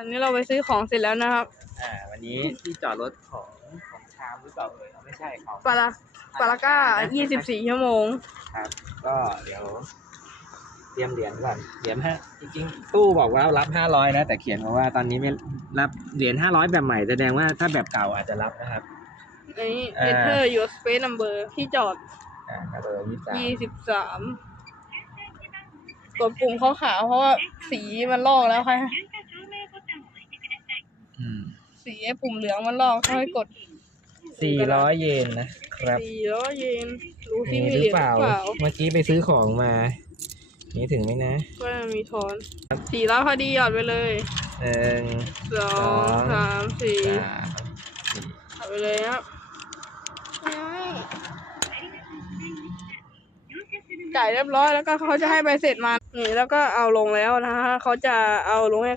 วันนี้เราไปซื้อของเสร็จแล้วนะครับ อ่า วันนี้ที่จอดรถของของชามหรือเปล่าเอ่ยไม่ใช่ของปาราปาราก้า 24 ชั่วโมง ครับ ก็เดี๋ยว เตรียมเหรียญก่อน เหรียญฮะ จริงๆ ตู้บอกว่ารับห้าร้อยนะ แต่เขียนมาว่าตอนนี้ไม่รับเหรียญห้าร้อยแบบใหม่ แสดงว่าถ้าแบบเก่าอาจจะรับนะครับ นี่อ่า enter your space number ที่จอด อ่าเบอร์ยี่สิบสาม23กดปุ่มขาวๆเพราะว่าสีมันลอกแล้วค่ะอืม สีไอ้ปุ่มเหลืองมันลอกให้กดสี่ร้อยเยนนะครับ สี่ร้อยเยนรู้ที่มีมีหเหรืรีอยญเปล่าหรือเปล่าเมื่อกี้ไปซื้อของมา นี่ถึงไหมนะก็มีทอนสี่ร้อยพอดีหยอดไปเลยหนึ่ง สองสอง สามสี่สามสี่หยอดไปเลยครับจ่ายเรียบร้อยแล้วก็เขาจะให้ใบเสร็จมานี่แล้วก็เอาลงแล้วนะฮะเขาจะเอาลงให้